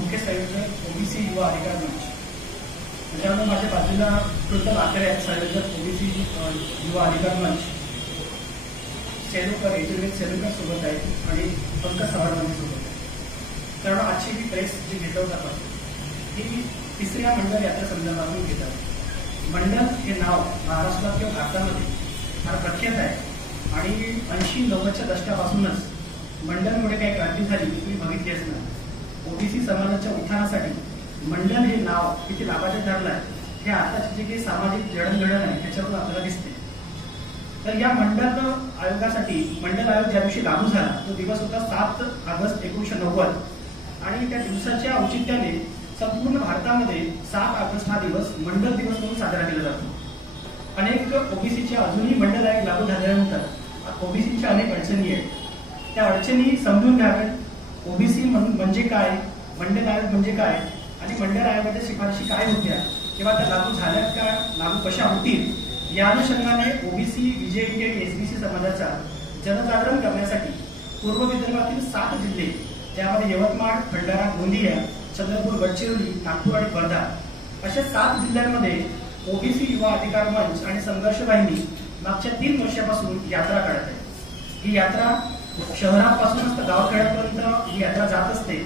मुख्य संयोजक ओबीसी युवा अधिकार मंच. त्याच्यामुळे माझ्या बाजूला टोटल 11 आहेत संयोजक ओबीसी युवा अधिकार मंच. सेलुकर एजुवेद सेलुकर सोबत आहेत आणि पंकज सवारवानी सोबत आहे. कारण आजची ही प्रेस जी भेटवत आपण ही तिसऱ्या मंडल यात्रा संदर्भातून घेतात. मंडल हे नाव महाराष्ट्रात किंवा भारतामध्ये फार प्रख्यात आहे आणि 80-90च्या दशकापासूनच मंडलमुळे काही क्रांती झाली तुम्ही बघितली असणार. ओबीसी समाजाच्या उत्थानासाठी मंडल हे नाव किती लाभाचे ठरलं आहे हे आताची जे काही सामाजिक जडणघडण आहे त्याच्यातून आपल्याला दिसते. तर या मंडल आयोगासाठी मंडल आयोग ज्या दिवशी लागू झाला तो दिवस होता 7 ऑगस्ट 1990 आणि त्या दिवसाच्या औचित्याने संपूर्ण भारतामध्ये 7 ऑगस्ट हा दिवस मंडल दिवस म्हणून साजरा केला जातो. अनेक ओबीसीचे अजूनही मंडल आयोग लागू झाल्यानंतर ओबीसीच्या अनेक अडचणी आहेत. त्या अडचणी समजून घ्याव्यात. ओबीसी म्हणजे काय, मंडल आयोग म्हणजे काय आणि मंडल आयोगाच्या शिफारशी काय होत्या किंवा त्या लागू झाल्यात का, लागू कशा होतील या अनुषंगाने ओबीसी, बीजेपी आणि एसबीसी समाजाचा जनजागरण करण्यासाठी पूर्व विदर्भातील 7 जिल्हे त्यामध्ये यवतमाळ, भंडारा, गोंदिया, चंद्रपूर, गडचिरोली, नागपूर आणि वर्धा अशा 7 जिल्ह्यांमध्ये ओबीसी युवा अधिकार मंच आणि संघर्ष वाहिनी मागच्या 3 वर्षापासून यात्रा काढत आहे. ही यात्रा शहरापासूनच तर गावखेड्यापर्यंत ही यात्रा जात असते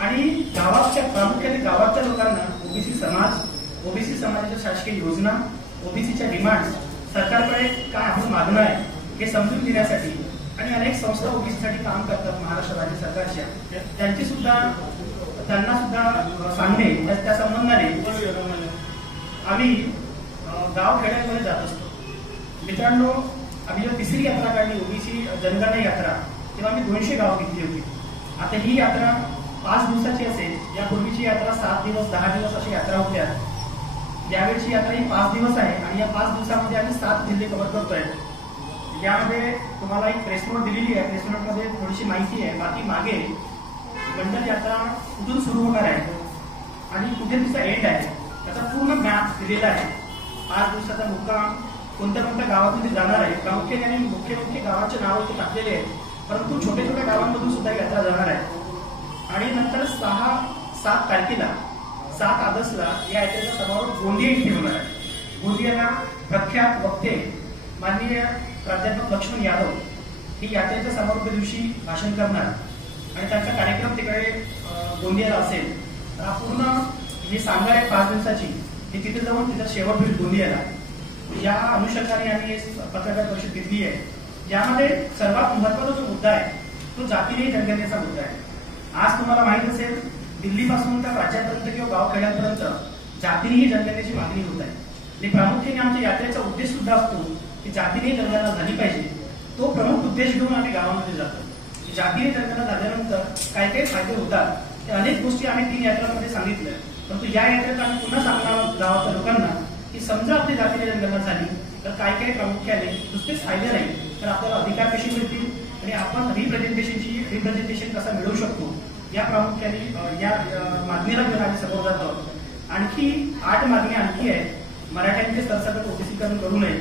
आणि गावाच्या प्रामुख्याने गावाच्या लोकांना ओबीसी समाज, ओबीसी समाजाच्या शासकीय योजना, ओबीसीच्या डिमांड्स, सरकारकडे काय आपण मागणं आहे हे समजून घेण्यासाठी आणि अनेक संस्था ओबीसीसाठी काम करतात महाराष्ट्र राज्य सरकारच्या, त्यांना सुद्धा सांगणे त्या संबंधाने आम्ही गावखेड्यांमध्ये जात असतो. मित्रांनो, आम्ही जेव्हा तिसरी यात्रा काढली ओबीसी जनगणना यात्रा तेव्हा आम्ही 200 गाव घेतली होती. आता ही यात्रा 5 दिवसाची असेल. यापूर्वीची यात्रा 7 दिवस 10 दिवस अशी यात्रा होत्या. यावेळची यात्रा ही 5 दिवस आहे आणि या 5 दिवसामध्ये आम्ही 7 जिल्हे कव्हर करतोय. यामध्ये तुम्हाला एक प्रेस नोट दिलेली आहे. प्रेस नोट मध्ये थोडीशी माहिती आहे. बाकी मागे मंडल यात्रा कुठून सुरू होणार आहे आणि कुठे तिचा एंड आहे त्याचा पूर्ण मॅप दिलेला आहे. 5 दिवसाचा मुक्काम कोणत्या कोणत्या गावातून ते जाणार आहे. प्रामुख्याने आणि मुख्य गावाचे नाव ते टाकलेले आहेत, परंतु छोट्या छोट्या गावांमधून सुद्धा यात्रा जाणार आहे. आणि नंतर 6-7 तारखेला 7 ऑगस्टला या यात्रेचा समारोप गोंदिया इथे होणार आहे. गोंदियाला प्रख्यात वक्ते माननीय प्राध्यापक लक्ष्मण यादव ही यात्रेच्या समारोप दिवशी भाषण करणार आणि त्यांचा कार्यक्रम तिकडे गोंदियाला असेल. तर हा पूर्ण जी सांगणार आहे 5 दिवसाची ती तिथे जाऊन तिथं शेवट होईल गोंदियाला. या अनुषंगाने आम्ही पत्रकार परिषद घेतली आहे. यामध्ये सर्वात महत्वाचा जो मुद्दा आहे तो जातीय जनगणनेचा मुद्दा आहे. आज तुम्हाला माहित असेल दिल्लीपासून तर राज्यापर्यंत किंवा गावखेड्यांपर्यंत जातीय जनगणनेची मागणी होत आहे आणि प्रामुख्याने आमच्या यात्रेचा उद्देश सुद्धा असतो की जातीय जनगणना झाली पाहिजे. तो प्रमुख उद्देश घेऊन आम्ही गावामध्ये जातो. जातीय जनगणना झाल्यानंतर काय काय फायदे होतात त्या अनेक गोष्टी आम्ही 3 यात्रांमध्ये सांगितल्या. परंतु या यात्रेत आम्ही पुन्हा सांगणार गावाच्या लोकांना की समजा आपली जातीय जनगणना झाली तर काय काय प्रामुख्याने नुसतेच फायदे नाही तर आपल्याला अधिकार कसे मिळतील आणि आपण रिप्रेझेंटेशन कसं मिळवू शकतो या प्रामुख्याने या मागणीला घेऊन आम्ही समोर जातो. आणखी 8 मागण्या आणखी आहेत. मराठ्यांचे सरसकट ओबीसीकरण करू नये,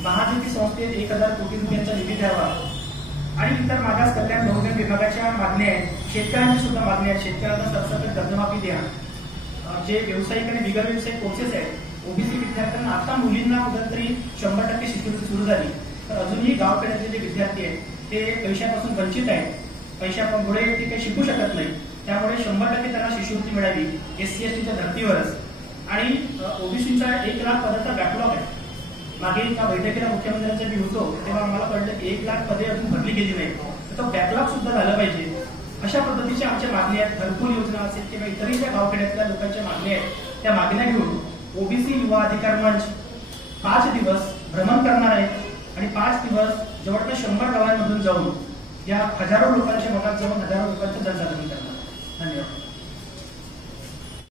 महाज्योती संस्थेत 1000 कोटी रुपयांचा निधी द्यावा आणि इतर मागास कल्याण बहुजन विभागाच्या मागण्या आहेत. शेतकऱ्यांची सुद्धा मागण्या आहेत. शेतकऱ्यांना सरसकट कर्जमाफी द्या. जे व्यावसायिक आणि बिगर व्यावसायिक कोर्सेस आहेत ओबीसी विद्यार्थ्यांना आता मुलींना कुठेतरी 100% शिष्यवृत्ती सुरू झाली तर अजूनही गावखेड्यातले जे विद्यार्थी आहेत ते पैशापासून वंचित आहेत. पैशामुळे ते काही शिकू शकत नाही. त्यामुळे 100% त्यांना शिष्यवृत्ती मिळावी SC STच्या धर्तीवरच. आणि ओबीसीचा 1 लाख पदाचा बॅकलॉग आहे. मागे एका बैठकीला मुख्यमंत्र्यांचा मी होतो तेव्हा आम्हाला कळलं की 1 लाख पदे अजून भरली गेली नाही. तर तो बॅकलॉग सुद्धा झाला पाहिजे. अशा पद्धतीच्या आमच्या मागण्या आहेत. घरकुल योजना असेल किंवा इतरही ज्या गावखेड्यातल्या लोकांच्या मागण्या आहेत त्या मागण्या घेऊन ओबीसी युवा अधिकार मंच 5 दिवस भ्रमण करणार आहे आणि 5 दिवस जवळपास 100 गावांमधून जाऊन या हजारो लोकांच्या मनात जाऊन हजारो लोकांचं जनजागरण करणार. धन्यवाद.